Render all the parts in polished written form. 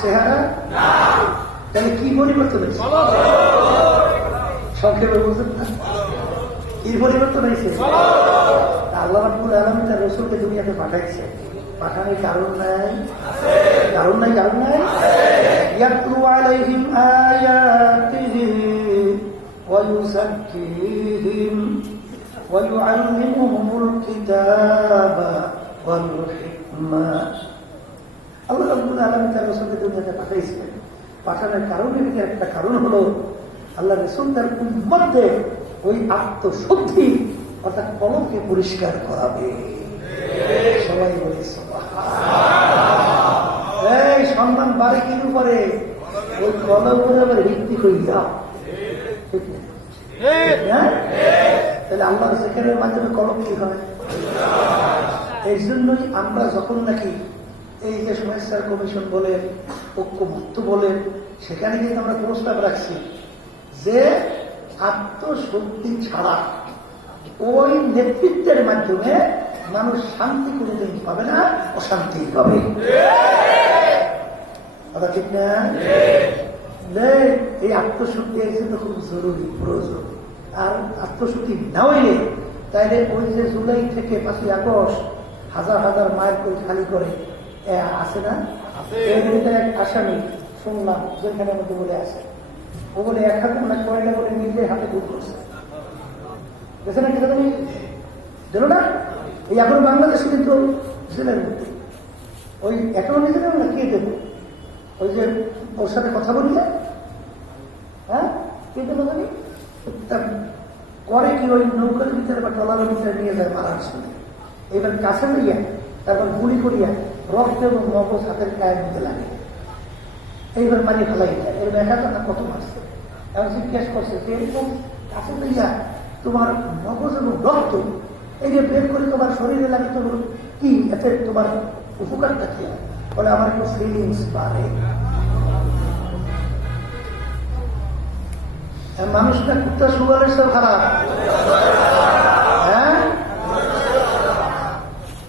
চেহারা তাহলে কি পরিবর্তন হয়েছে? সংক্ষেপে বলছেন না, কি পরিবর্তন হয়েছে? আল্লাহ রাব্বুল আলামিন তার রাসূলকে দুনিয়াতে পাঠাইছে, পাঠানোর কারণ নাই? কারণ নাই? কারণ নাই? ইয়াতলু আলাইহিম আয়াতিহি ওয়া ইউযাক্কিহিম ওয়া ইউআল্লিমুহুমুল কিতাবা ওয়াল হিকমা। আল্লাহ রাব্বুল আলামিন তার রাসূলকে দুনিয়াতে পাঠাইছেন, পাঠানোর কারণের একটা কারণ হলো আল্লাহ রাসূল তার উম্মতদের ওই আত্মশুদ্ধি অর্থাৎ কলমকে পরিষ্কার করাবে। সবাই বলে সুবহানাল্লাহ। এই সম্মান বাড়ে কি উপরে? ওই কলমের আবার ভিত্তি হইয়া, তাহলে আল্লাহর জিকিরের মাধ্যমে কলম কি হয়? এই জন্যই আমরা যখন নাকি এই যে সমস্যার কমিশন বলেন, ঐক্যমত্য বলেন, সেখানে কিন্তু আমরা প্রস্তাব রাখছি যে আত্মশক্তি ছাড়া ওই নেতৃত্বের মাধ্যমে মানুষ শান্তি কোনোদিন পাবে না, অশান্তি পাবে। কথা ঠিক না? এই আত্মশক্তি এর জন্য খুব জরুরি, প্রয়োজন। আর আত্মশক্তি না হইলে তাইলে ওই যে জুলাই থেকে 5ই আগস্ট হাজার হাজার মাইল করে খালি করে আছে না, এর ভিতরে এক আসামি শুনলাম যেখানে মধ্যে বলে আছে, ও বলে এক হাতে না কয়টা বলে নিজে হাতে ভুল করছে, দেখে না? কেটে তুমি জানো না? এই এখন বাংলাদেশে কিন্তু জেলের মধ্যে ওই এখনো নিজে না কে দেবো, ওই যে ওর সাথে কথা বললে, হ্যাঁ কে দেবো জানি করে কি ওই নৌকার ভিতরে বা ট্রলারের ভিতরে নিয়ে যায় মারার সময়, এবার কাছে লইয়া তারপর গুলি করিয়া রক্ত এবং মগজ হাতের গায়ের মধ্যে লাগে, এইবার পানি ফেলাই যায়। এর ব্যাখ্যাটা না কত মারছে, এখন জিজ্ঞেস করছে যে এরকম কাছে লইয়া তোমার মগজ এবং রক্ত এই যে বের করে তোমার শরীরে লাগে, তো কি এতে তোমার উপকারটা কি? বলে আমার একটু ফিলিংস বাড়ে। মানুষটা কুত্তা সুগারের সব খারাপ, হ্যাঁ?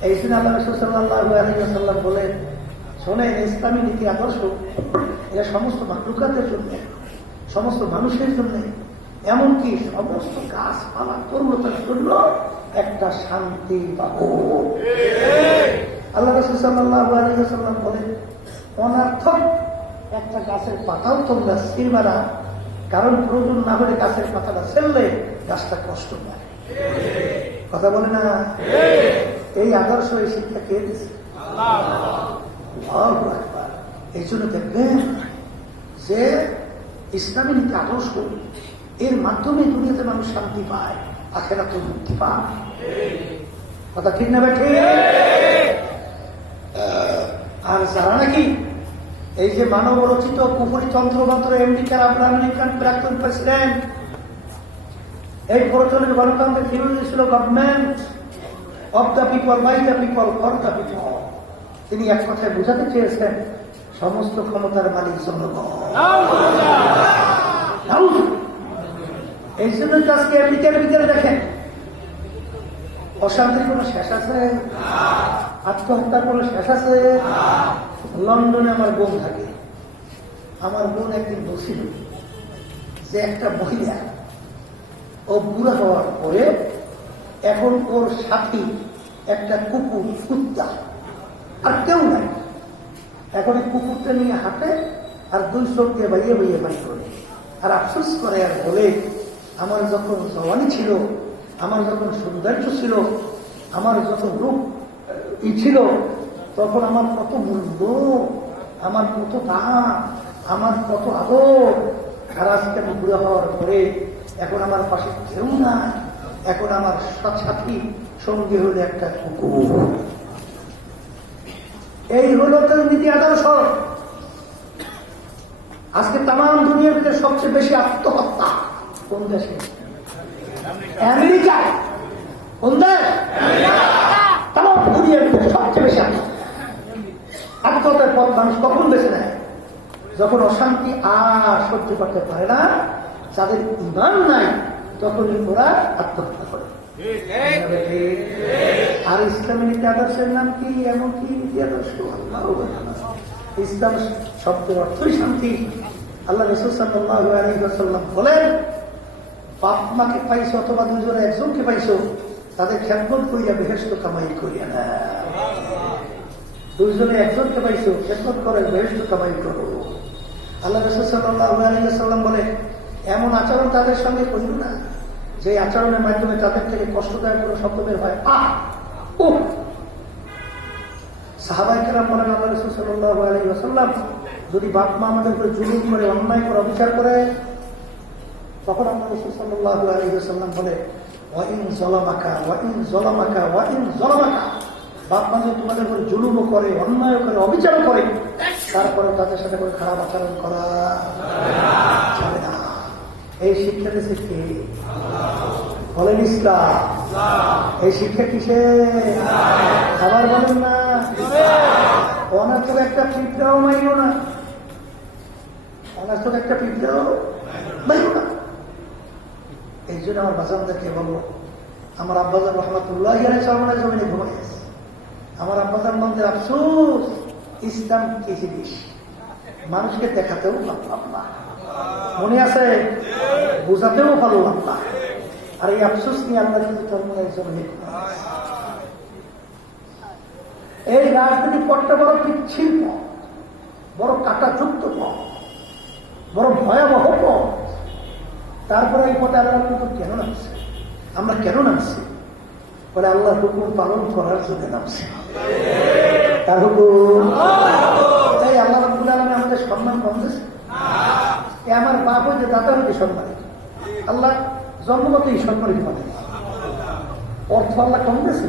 এই জন্য আল্লাহ রাসূল সাল্লাল্লাহু আলাইহি ওয়াসাল্লাম বলেন, শোনেন, ইসলামী নীতি আদর্শ এটা সমস্ত মাখলুকাতের জন্য, সমস্ত মানুষের জন্য, এমনকি সমস্ত গাছপালা তরুণতার জন্য একটা শান্তি পাবো। আল্লাহ রাসূল সাল্লাল্লাহু আলাইহি ওয়াসাল্লাম বলেন, অনার্থক একটা গাছের পাতাও তোমরা ছিঁড়বে না, কারণ প্রয়োজন না হলে গাছের পাতাটা ছেড়লে গাছটা কষ্ট পায়। কথা বলে না? এই আদর্শ, এই শিক্ষা কে দিয়েছে? আল্লাহু আকবার। এই জন্য দেখবেন যে ইসলামী নীতি আদর্শ এর মাধ্যমে দুনিয়াতে মানুষ শান্তি পায়, আখিরাতে মুক্তি পায়। কথা ঠিক না বেঠে? আর যারা নাকি এই যে মানব রচিত কুফরি তন্ত্রমন্ত্র, আমেরিকার আমেরিকান প্রাক্তন প্রেসিডেন্ট, এই প্রচলিত গণতন্ত্রের থিওরি ছিল government of the people, by the people, for the people. তিনি এক কথায় বোঝাতে চেয়েছেন সমস্ত ক্ষমতার মালিক জনগণ। এই জন্য আজকে আমেরিকার ভিতরে দেখেন অশান্তির কোন শেষ আছে? আত্মহত্যার কোন শেষ আছে? লন্ডনে আমার বোন থাকে, আমার বোন একদিন বলছিল যে একটা মহিলা ও বুড়া হওয়ার পরে এখন ওর সাথী একটা কুকুর, কুত্তা, আর কেউ নাই, এখন এই কুকুরটা নিয়ে হাঁটে আর 2 চোখ দিয়ে বাইয়ে বাইয়ে বাড়ি করে, আর আফসোস করে আর বলে, আমার যখন জওয়ানি ছিল, আমার যখন সৌন্দর্য ছিল, আমার যত রূপ ছিল, তখন আমার কত মূল্য, আমার কত দাম, আমার কত আদর, আর আজকে আমি বুড়া হওয়ার পরে এখন আমার পাশে কেউ নাই, এখন আমার সাথী সঙ্গী হলো একটা কুকুর। এই হলো তার নীতি আদর্শ। আজকে তাম দুনিয়ার ভিতরে সবচেয়ে বেশি আত্মহত্যা কোন দেশে? আমেরিকায়। কোন দেশ? তাম দুনিয়ার ভিতরে সবচেয়ে বেশি আত্মহত্যার পথ মানুষ কখন বেছে নেয়? যখন অশান্তি আর সহ্য করতে পারে না, যাদের ঈমান নাই, তখনই ওরা আত্মহত্যা করে। আর ইসলামী নীতি আদর্শের নাম কি? এমন কি নীতি আদর্শ? আল্লাহ ইসলাম শব্দের অর্থই শান্তি। আল্লাহ রাসূল সাল্লাল্লাহু আলাইহি ওয়াসাল্লাম বলেন, বাপ মাকে পাইছো অথবা দুজনে একজনকে পাইছো, তাদের খেদমত করিয়া বেহেশত কামাই করিয়া না। দুইজনে একজনকে পাইছো, খেদমত করে বেহেশত কামাই করো। আল্লাহ রাসূল সাল্লাল্লাহু আলাইহি ওয়াসাল্লাম বলেন, এমন আচরণ তাদের সঙ্গে করিও না যে আচরণের মাধ্যমে তাদের থেকে কষ্টদায়ক কোনো শব্দ বের হয়। সাহাবায়ে কেরাম বলেন, আল্লাহ রাসূল সাল্লাল্লাহু আলাইহি ওয়াসাল্লাম যদি বাপ মা আমাদের উপরে জুলুম করে, অন্যায় করে, অবিচার করে, তখন আল্লাহ রাসূল সাল্লাল্লাহু আলাইহি ওয়াসাল্লাম বলে, ওয়াইন যালামাকা ওয়াইন যালামাকা ওয়াইন যালামাকা, বাপ মা যদি তোমাদের উপরে জুলুমও করে, অন্যায় করে, অবিচার করে, তারপরে তাদের সাথে করে খারাপ আচরণ করা যাবে না। এই শিক্ষা দিয়েছে কে? বলেন ইসলাম। এই শিক্ষা কিসে? আবার বলেন না, অনার্থক একটা পিঁপড়াও মাইও না, অনার্থক একটা পিঁপড়াও মাইও না। এই জন্য আমার বাজানদেরকে বলবো, আমার আব্বাজান রহমাতুল্লাহি আলাইহি সাল্লামের জমিনে ঘুমাই আছে। আমার আব্বাজান মন্দির আফসোস, ইসলাম কি জিনিস মানুষকে দেখাতেও পারলাম না, মনে আছে বোঝাতেও পারলাম না। আর এই আফসোস নিয়ে আল্লাহ কিন্তু ধর্মের জমিনে এই রাজনীতি পথটা বড় পিচ্ছিল পথ, বড় কাটাযুক্ত পথ, বড় ভয়াবহ পথ। তারপরে এই পথে আল্লাহ কিন্তু কেন নামছে? আমরা কেন নামছি? বলে আল্লাহর হুকুম পালন করার জন্য নামছি। তার হুকুম এই আল্লাহ রাব্বুল আলামিন আমাদের সম্মান কম দিয়েছে। আমার বাপ হইতে দাদা হইতে সম্মানিত, আল্লাহ জন্মগতই সম্মানিত মানে অর্থ আল্লাহ কম দিয়েছে।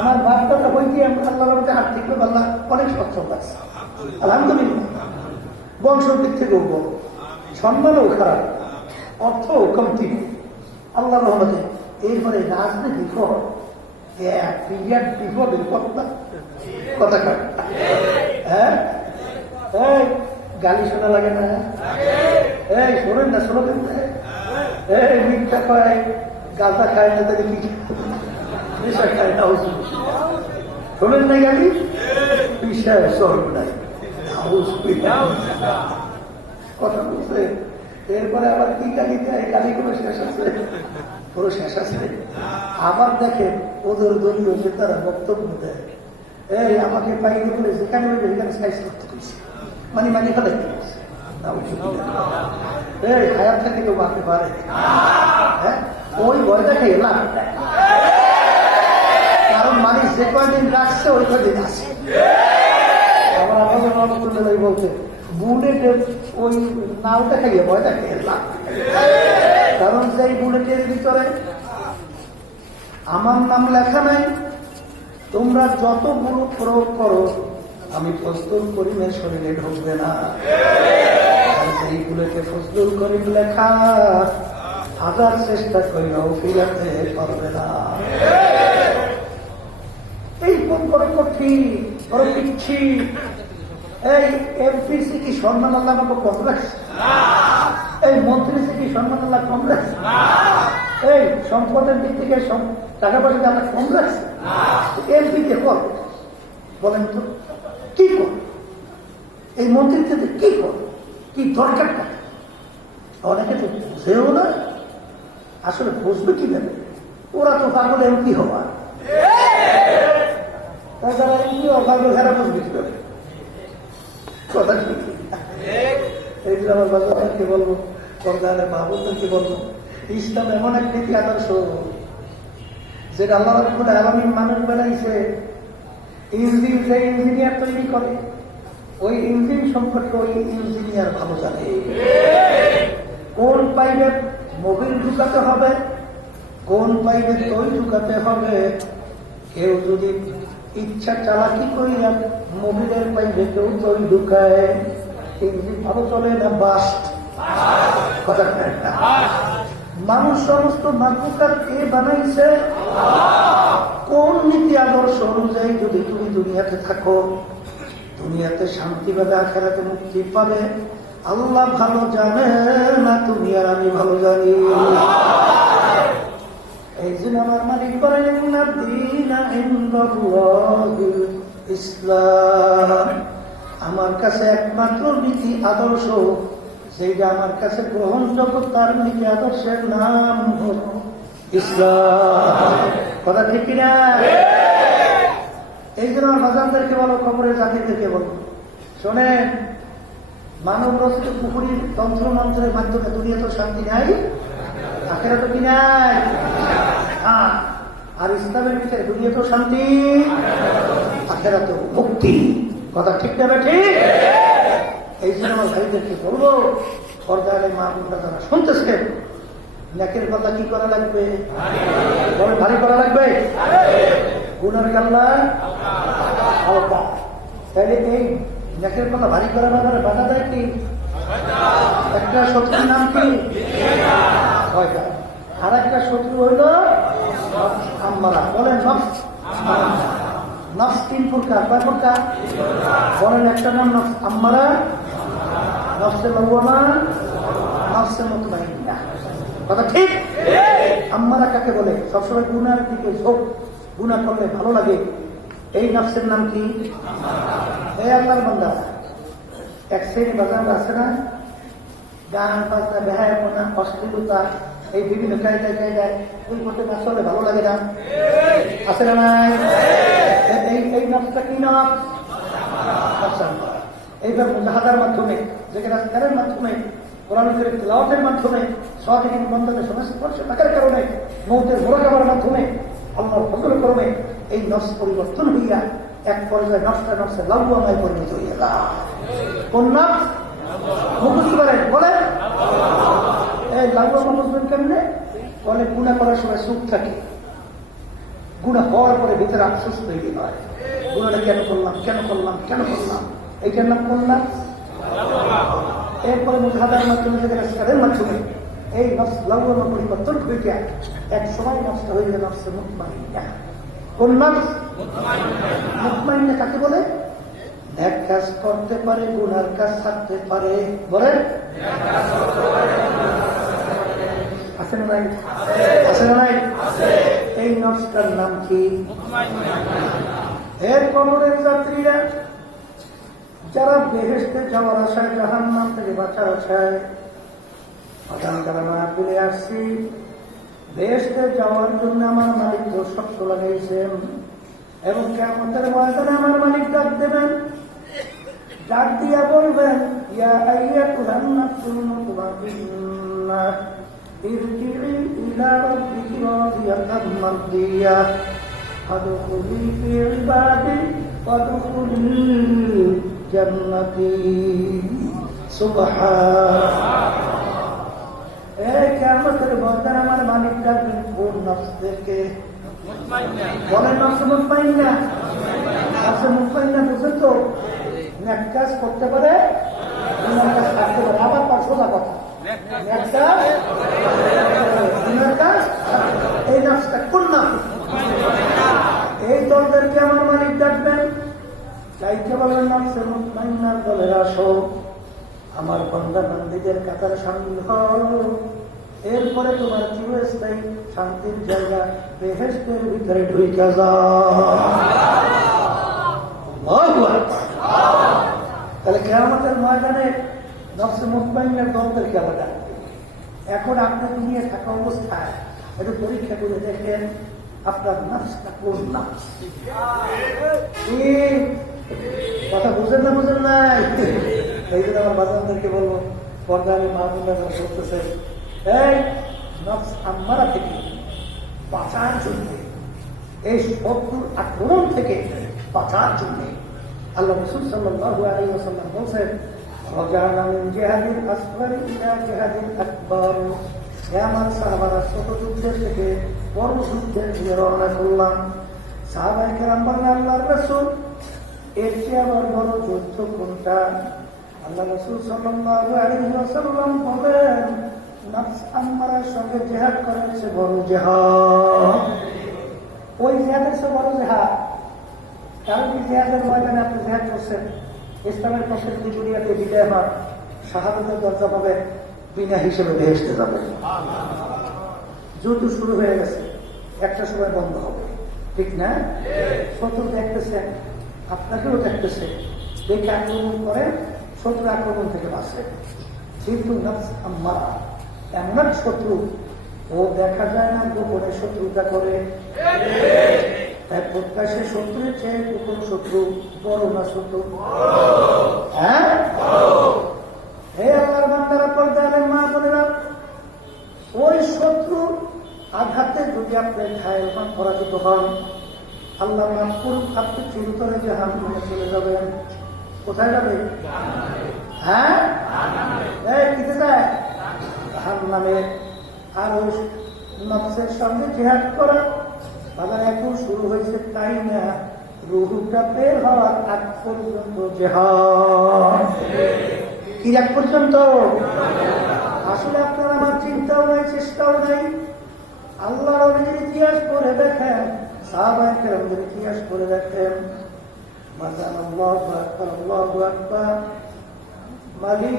আমার বাপ দাদা হইতে আল্লাহর মধ্যে আর্থিকভাবে আল্লাহ অনেক সচ্ছল আছে, আলহামদুলিল্লাহ। বংশের দিক থেকেও বড়, সম্মানও খারাপ, অর্থও কমতি, আল্লাহর রহমতে। এরপরে রাজনীতি বিপদের কথা কাট। হ্যাঁ, এই গালি শোনা লাগে না? এই শোনেন না, শোনেন না? এই মিথ্যা খায়, গাঁজা খায় না, তাদের কি নেশা খায় না, শোনেন না গালি? বিষয় সর্ব নাই কথা বলছে। এরপরে আবার কি গালি দেয়? গালি কোনো শেষ আছে? পুরো শেষ আছে। আবার দেখেন ওদের দলীয় নেতারা বক্তব্য দেয়, এই আমাকে পাইলে বলে যেখানে বলবে সেখানে সাইজ করতে পেরেছি, মানে ফেলাই দিয়েছে। এই হায়াত থেকে কেউ মারতে পারে? হ্যাঁ, ওই ভয় দেখে লাভ নেয়, কারণ মানে যে কয়দিন রাখছে ওই কয়দিন আছে। আবার আমাদের বলতে বুলেটের ওই নাওটা খাইয়ে ভয় দেখে লাভ, কারণ সেই বুলেটের ভিতরে আমার নাম লেখা নাই। তোমরা যত বুলেট প্রয়োগ করো, আমি ফজলুল করিমের শরীরে ঢুকবে না। সেই বুলেটে ফজলুল করিম লেখা, হাজার চেষ্টা করেও ফিরাতে পারবে না। এই বড় কঠিন, বড় পিচ্ছি। এই এমপিসি কি সম্মান আল্লাহ আমাকে কম রাখছে? এই মন্ত্রী কি সম্মান আল্লাহ কম রাখছে? এই সম্পদের দিক থেকে টাকা পয়সা আমরা কম রাখছি? এমপি কে কর বলেন তো, কি কর? এই মন্ত্রীর থেকে কি কর? কি দরকারটা? অনেকে তো বুঝেও না, আসলে বুঝবে কি দেবে? ওরা তো পাগল এমপি হওয়া, তাছাড়া এমপি পাগল হেরা বুঝবে কি করে? কথা ঠিক। এই যে আমার বাচ্চাদেরকে বলবো, সরকারের বাবুদেরকে বলবো, ইসলাম এমন এক নীতি আদর্শ যেটা আল্লাহ রাব্বুল আলামিন মানুষ বানাইছে। ইঞ্জিন যে ইঞ্জিনিয়ার তৈরি করে, ওই ইঞ্জিন সম্পর্কে ওই ইঞ্জিনিয়ার ভালো জানে কোন পাইপে মোবিল ঢুকাতে হবে, কোন পাইপে তৈরি ঢুকাতে হবে। কেউ যদি ইচ্ছা চালাকি করি মোবিলের পাইপে কেউ তৈরি ঢুকায়, ইঞ্জিন ভালো চলে না বাস্ট। কথা মানুষ সমস্ত মাতৃকার কে বানাইছে? কোন নীতি আদর্শ অনুযায়ী যদি তুমি দুনিয়াতে থাকো, দুনিয়াতে শান্তি পাবে, আখিরাতে মুক্তি পাবে, আল্লাহ ভালো জানে না, তুমি আর আমি ভালো জানি। এই জন্য আমার মালিক বলেন, ইসলাম, আমার কাছে একমাত্র নীতি আদর্শ সেইটা আমার কাছে গ্রহণযোগ্য, তার নীতি আদর্শের নাম হলো ইসলাম। কথা ঠিক কিনা? এই জন্য আমার বাজানদেরকে বলো, খবরের জাতিদেরকে বলো, শোনেন, মানব রচিত পুকুরির তন্ত্র মন্ত্রের মাধ্যমে দুনিয়া তো শান্তি নাই, আখেরা তো কি নাই। হ্যাঁ, আর ইসলামের ভিতরে দুনিয়া তো শান্তি, আখেরা তো মুক্তি। কথা ঠিক না ঠিক? এই জন্য আমার ভাইদেরকে বলবো, পর্দায় মা বোনরা যারা শুনতেছেন, নেকের কথা কি করা লাগবে? বলে ভারী করা লাগবে, গুনার কাল্লা হালকা। তাহলে এই নেকের কথা ভারী করার ব্যাপারে বাধা দেয় কি? একটা শত্রুর নাম কি? ছয়টা। আর একটা শত্রু হইল আম্মারা। বলেন নফস। নফস তিন প্রকার, কয় প্রকার? বলেন একটা নাম নফস আম্মারা, নফসে লাওয়ামা, নফসে মুতমাইন্না। কথা ঠিক? আম্মারা কাকে বলে? সবসময় গুনার দিকে ঝোঁক, গুনাহ করলে ভালো লাগে, এই নফসের নাম কি? এই আল্লাহর বান্দা এক শ্রেণী বাজার আছে না, গান বাজনা, বেহায়াপনা, অশ্লীলতা, এই বিভিন্ন কায়দায় কায়দায় ওই করতে আসলে ভালো লাগে না, আছে না নাই? এই নফসটা কি নফস? এইবার মুজাহাদার মাধ্যমে, যেখানে রাস্তার মাধ্যমে, কোরআনের তিলাওয়াতের মাধ্যমে, সাদিকিন বান্দাদের সংস্পর্শে থাকার কারণে, মওতের মুরাকাবার মাধ্যমে, আল্লাহর ফজলের কারণে এই নফস পরিবর্তন হইয়া এক পর্যায়ে নফসে লাওয়ামায় পরিণত হইয়া যায়। কোন নফস? মুখস্থ করেন, বলেন। এই লাওয়ামা বুঝবেন কেমনে? বলে গুনাহ করার সময় সুখ থাকে, গুনাহ হওয়ার পরে ভিতরে আফসোস তৈরি হয়, গুনাহটা কেন করলাম, কেন করলাম, কেন করলাম, এইটার নাম কোন নফস? এরপরে মুজাহাদার মাধ্যমে, যেখানে মাধ্যমে এই নফস লাওয়ামা পরিবর্তন হইয়া এক সময় নষ্ট হয়ে গেল নফসে মুতমাইন্না। কোন নফস? মুতমাইন্না কাকে বলে? এক কাজ করতে পারে, গুনার কাজ ছাড়তে পারে। বলেন, আছে না নাই? আছে না নাই? এই নফসটার নাম কি? এর কবরের যাত্রীরা যারা বেহেশতে যাওয়ার আশায়, জাহান্নাম থেকে বাঁচার আশায় ফিরে আসছি, বেহেশতে যাওয়ার জন্য আমার মালিক তো শর্ত লাগাইছেন, এবং কিয়ামতের ময়দানে আমার মালিক ডাক দেবেন, ডাক দিয়া বলবেন, ইয়া আইয়াতুহান নাফসুল মুতমাইন্নাহ ইরজিই ইলা রাব্বিকি রাদিয়াতাম মারদিয়াহ ফাদখুলি ফি ইবাদি ওয়াদখুলি জান্নাতি। সুবহানাল্লাহ। এই কিয়ামতের ময়দানে আমার মালিক ডাকবেন কোন নফসদেরকে? বলেন নফসে মুতমাইন্না। নফসে মুতমাইন্না বুঝেন তো? নেক কাজ করতে পারে, গুনার কাজ ছাড়তে পারে। আবার তার সোজা কথা, নেক কাজ, গুনার কাজ। এই নফসটা কোন নফস? এই দলদেরকে আমার মালিক ডাকবেন, চাইতে বলবেন নফসে মুতমাইন্নার দলের আসো, আমার বান্দা বান্দীদের কাতারে শামিল হও, এরপরে তোমার চিরস্থায়ী শান্তির জায়গা বেহেশতের ভিতরে ঢুকে যাও। তাহলে কিয়ামতের ময়দানে নফসে মুতমাইন্নার দলদেরকে আলাদা। এখন আপনি দুনিয়া থাকা অবস্থায় একটু পরীক্ষা করে দেখেন আপনার নফসটা কোন নফস। কথা বুঝেন না? বুঝেন নাই? এই জন্য আমার বাজানদেরকে বলবো, পর্দারে মা বোনরা বলতেছে, এই নফস আম্মারা থেকে বাঁচার জন্য, এই শত্রুর আক্রমণ থেকে বাঁচার জন্য আল্লাহ রাসূল সাল্লাল্লাহু আলাইহি ওয়াসাল্লাম বলেন, রাজানা মিন জিহাদিল আসগর ইলা জিহাদিল আকবার। হে আমার সাহাবারা, ছোট যুদ্ধের থেকে বড় যুদ্ধের দিকে রওনা করলাম। সাহাবায়ে কেরাম বললেন, আল্লাহর রাসূল, এর চেয়ে আবার বড় যুদ্ধ কোনটা? আল্লাহ রাসূল সাল্লাল্লাহু আলাইহি ওয়াসাল্লাম বলেন, নফস আম্মারার সঙ্গে জিহাদ করার চেয়ে বড় জিহাদ। ওই জিহাদের চেয়ে বড় জিহাদ। কারণ কি জিহাদের ময়দানে আপনি জিহাদ করছেন, ইসলামের পক্ষে যদি দুনিয়াতে বিদায় হন, শাহাদাতের দরজা পাবে, বিনা হিসেবে বেহেশতে যাবে। যুদ্ধ শুরু হয়ে গেছে, একটা সময় বন্ধ হবে, ঠিক না? শত্রু দেখতেছে, আপনাকেও দেখতেছে, দেখে আক্রমণ করে, শত্রু আক্রমণ থেকে বাঁচে। কিন্তু মারা এমন এক শত্রু, ও দেখা যায় না গোপনে শত্রুতা করে। তাই প্রত্যাশে শত্রুর চেয়ে গোপন শত্রু বড় না শত্রু? হ্যাঁ, হে আমার বান্দারা, পর্দার মা বোনেরা, ওই শত্রু আঘাতে যদি আপনি ঘায়েল হন, পরাজিত হন, আল্লাহ মাফ করুন, আপনি চিরতরে জাহান্নামে চলে যাবেন। কোথায় যাবে? হ্যাঁ, এই দিতে যায় জাহান্নামে। আর ওই নফসের সঙ্গে জিহাদ করা বাবা এখন শুরু হয়েছে, তাই না? রুহুটা বের হওয়ার আগ পর্যন্ত জিহাদ। কি আগ পর্যন্ত? আসলে আপনার আমার চিন্তাও নাই, চেষ্টাও নাই। আল্লাহ নবীর ইতিহাস পড়ে দেখেন, সাহাবায়ে কেরামদের ইতিহাস পড়ে দেখেন। মাজান আল্লাহু আকবার, আল্লাহু আকবার। মালিক,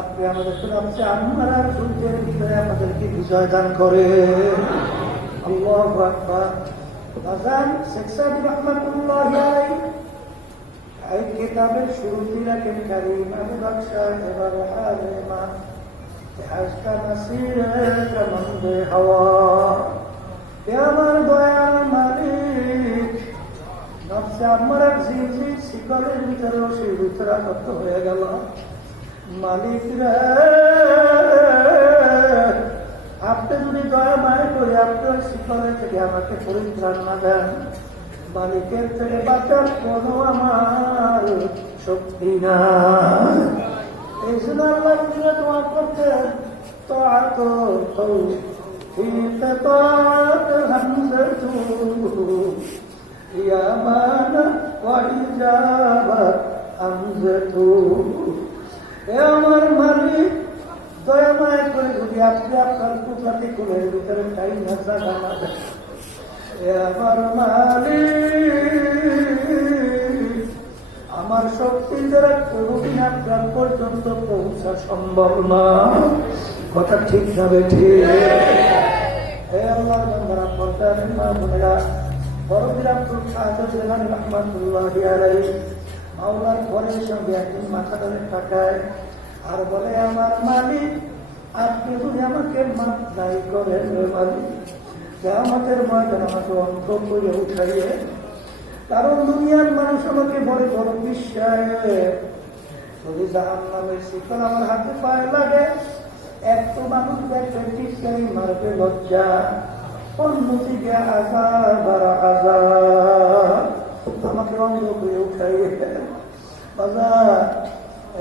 আপনি আমাদের রাখছে, আমরা সূর্যের ভিতরে আমাদেরকে বিজয় দান করে। আল্লাহু আকবার। মাজান শেখ সাহেব রহমাতুল্লাহ আলাইহি এই কিতাবের শুরুতে লেখেন, কারীম আবু বাকশা এবার হালেমা আজকা নাসির কামন্দে হাওয়া। আমার দয়াল মালিক, নফসে আমার জিজি শিকলের ভিতরেও সেই ভিতরে আবদ্ধ হয়ে গেল। মালিক রে, আপনি যদি দয়া মায় করে আপনার শিকলের থেকে আমাকে পরিত্রাণ না দেন, মালিকের থেকে বাঁচার কোনো আমার শক্তি না। এই জন্য আল্লাহ দিলে তোমার করতে তাআত তৌফীক তাআত হামদাতু ইয়া মান ওয়া ইজাবাত হামদাতু। হে আমার মালিক, দয়া মায়া করে যদি আপনি আপনার কুদরতি কোলের ভিতরে টাই না জায়গা না দেন, হে আমার মালিক, আমার শক্তি দ্বারা কোনদিন আপনার পর্যন্ত পৌঁছা সম্ভব না। কথা ঠিক যাবে? ঠিক। হে আল্লাহর বান্দারা, পর্দার মা বোনেরা, বড়বীর আব্দুল কাদের জিলানী রাহমাতুল্লাহি আলাইহি মাওলার ঘরের সঙ্গে একদিন মাথা ধরে তাকায় আর বলে, আমার মালিক, আপনি যদি আমাকে মাফ নাই করেন, মালিক, কিয়ামতের ময়দানে আমাকে অন্ত করে উঠাইয়ে, কারণ দুনিয়ার মানুষ আমাকে বড় বড় বিশ্বাসে, যদি জাহান্নামের শিকল আমার হাতে পায়ে লাগে, এত মানুষ দেখবে চিৎকারি মারবে লজ্জা, অন্যদিকে আযাব আর আযাব, আমাকে অন্ধ করে উঠাইয়ে। বাজার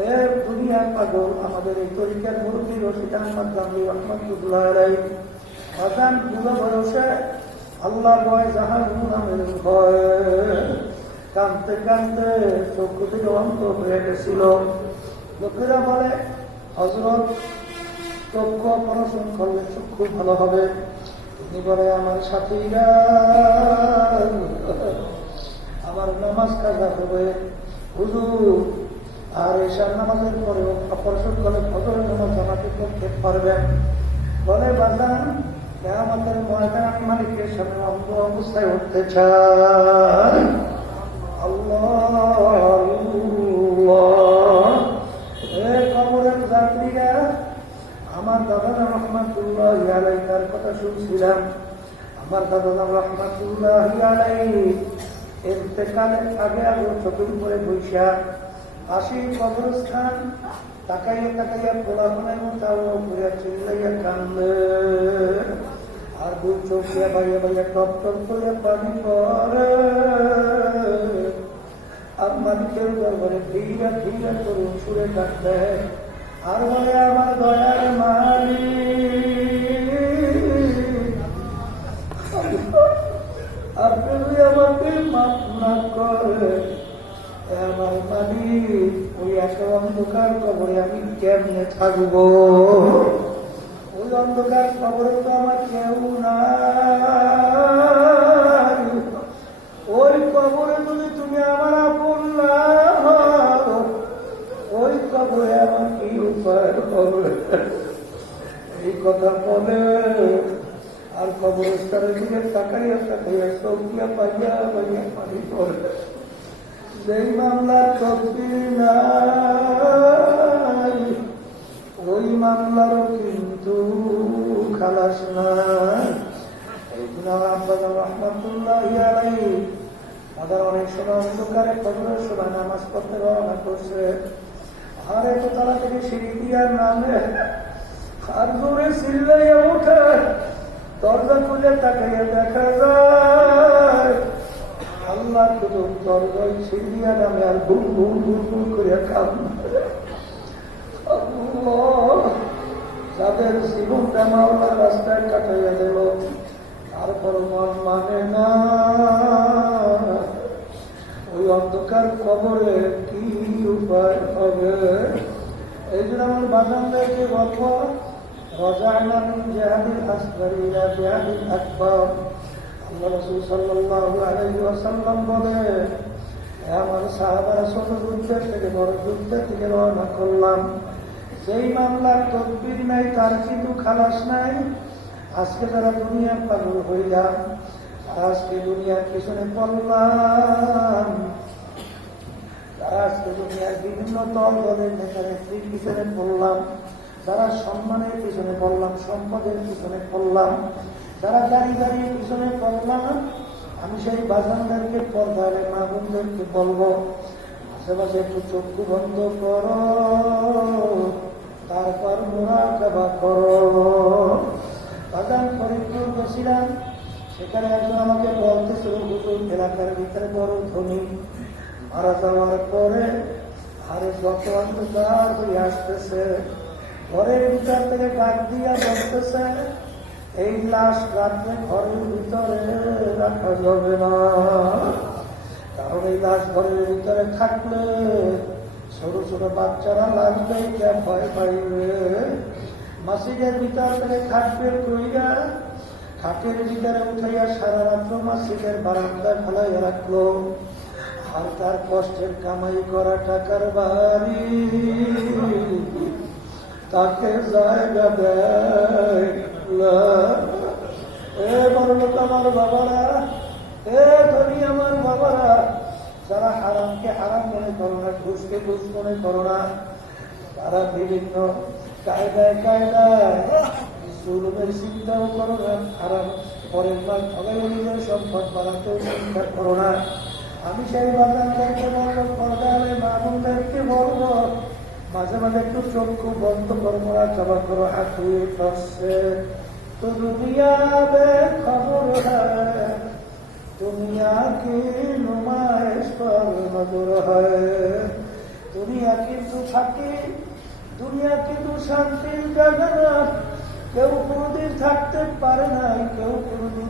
এ দুনিয়ার পাগল, আমাদের এই তরিকার মুরব্বী রশিদ আহমদ গান্ধী রহমাতুল্লাহ আলাইহি বাজান বুড়ো বয়সে আল্লাহ ভয়, জাহান্নামের ভয়, কাঁদতে কাঁদতে চক্ষু থেকে অন্ধ হয়ে গেছিল। লোকেরা বলে, হযরত চক্ষু অপারেশন করলে চক্ষু ভালো হবে। তিনি বলে, আমার সাথীরা, আমার নামাজ কাজা হবে হুজুর, আর এশার নামাজের পরে অপারেশন করলে ফজরের নামাজ আমাকে করতে পারবেন। বলে, বাজান, কিয়ামতের ময়দানে আমি মালিকের সামনে অন্ধ অবস্থায় উঠতে চাই। আল্লাহ, এ কবরের যাত্রীরা, আমার দাদা রহমাতুল্লাহি আলাইহি তার কথা শুনছিলাম। আমার দাদা রহমাতুল্লাহি আলাইহি ইন্তেকালের আগে আগে চোখের উপরে বৈশা আসি কবরস্থান, তাকাইয়া তাকাইয়া পোলা মনের মতো ঘুরে চিল্লাইয়া কান্দে, আর দুই চোখিয়া বাইয়া বাইয়া টপ টপ করে পানি পরে, আর মালিকের দরবারে ধীরে ধীরে করুন সুরে ডাকতে, আর বলে, আমার দয়ার মালিক, আপনি যদি আমাকে মাফ না করে, আমার মালিক, ওই একটা অন্ধকার কবরে আমি কেমনে থাকবো? ওই অন্ধকার কবরে তো আমার কেউ নাই। ওই কবরে যদি তুমি আমার আপন না হও, ওই কবরে আমার কি উপায় হবে? এই কথা বলে আর কবরস্থানের দিকে তাকাইয়া তাকাইয়া চৌকিয়া পাইয়া পাইয়া পানি পড়ে। যেই মামলার তদবির নাই ওই মামলারও কিন্তু খালাস নাই। এই জন্য আব্বাজান রহমাতুল্লাহি আলাইহি তাদের অনেক সময় অন্ধকারে ফজরের সময় নামাজ পড়তে রওনা করছে, আর এত তারা থেকে সিঁড়ি দিয়ার নামে আর জোরে চিল্লাইয়া ওঠে, দরজা খুলে তাকাইয়া দেখা যায় আল্লাহ শুধু দরজায় সিঁড়িয়া নামে আর গুম গুম গুম গুম করিয়া কাঁদে। যাদের জীবনটা মাওলার রাস্তায় কাটাইয়া দিল, তারপর মন মানে না, ওই অন্ধকার কবরে কি উপায় হবে? এই জন্য আমার বাজানদেরকে বলব, রজানা মিন জিহাদিল আসগরি ইলা জিহাদিল আকবার। আল্লাহ রাসূল সাল্লাল্লাহু আলাইহি ওয়াসাল্লাম বলে, আমার সাহাবারা ছোট যুদ্ধের থেকে বড় যুদ্ধের থেকে রওনা করলাম, যেই মামলার তদবির নাই তার কিন্তু খালাস নাই। আজকে যারা দুনিয়া পাগল হইলাম, আজকে দুনিয়ার পিছনে পড়লাম, আজকে দুনিয়ার বিভিন্ন দল দলের নেতা নেত্রীর পিছনে পড়লাম, যারা সম্মানের পিছনে পড়লাম, সম্পদের পিছনে পড়লাম, যারা দাঁড়িয়ে দাঁড়িয়ে পিছনে পড়লাম, আমি সেই বাজানদেরকে পর্দারে মা বোনদেরকে বলবো, আশেপাশে একটু চক্ষু বন্ধ করো, তারপর মুরাকাবা করো। বাজান ফরিদপুর গেছিলাম, সেখানে একজন আমাকে বলতেছিল, হুজুর এলাকার ভিতরে বড় ধনী, মারা যাওয়ার পরে আরে যত অন্ধকার হয়ে আসতেছে, ঘরের ভিতর থেকে ডাক দিয়া বলতেছে, এই লাশ রাত্রে ঘরের ভিতরে রাখা যাবে না, কারণ এই লাশ ঘরের ভিতরে থাকলে ছোট ছোট বাচ্চারা লাগবে, ভয় পাইবে। মাসিদের ভিতর থেকে খাটবে কইরা, খাটের ভিতরে উঠাইয়া সারা রাত্র মাসিদের বারান্দায় ফেলাইয়া রাখলো, আর তার কষ্টের কামাই করা টাকার বাড়ি তাকে জায়গা দেয়। এ বড়লোক আমার বাবারা, এ ধনী আমার বাবারা, যারা হারামকে হারাম মনে করো না, ঘুষকে ঘুষ মনে করো না, তারা বিভিন্ন কায়দায় কায়দায় জুলুমের চিন্তাও করো না, হারাম পরের মাল ঠগাই নিজের সম্পদ বাড়াতেও চিন্তা করো না। আমি সেই বাজানদেরকে বলবো, পর্দারে মানুষদেরকে বলবো, মাঝে মাঝে একটু চক্ষু বন্ধ করবো না, জবা করো হাঁটু পাশে। তো দুনিয়া বে খবর হ্যায়, দুনিয়া কি নুমাইশ পর নজর হয়। দুনিয়া কিন্তু থাকি, দুনিয়া কিন্তু শান্তির জায়গা না, কেউ কোনদিন থাকতে পারে নাই, কেউ কোনদিন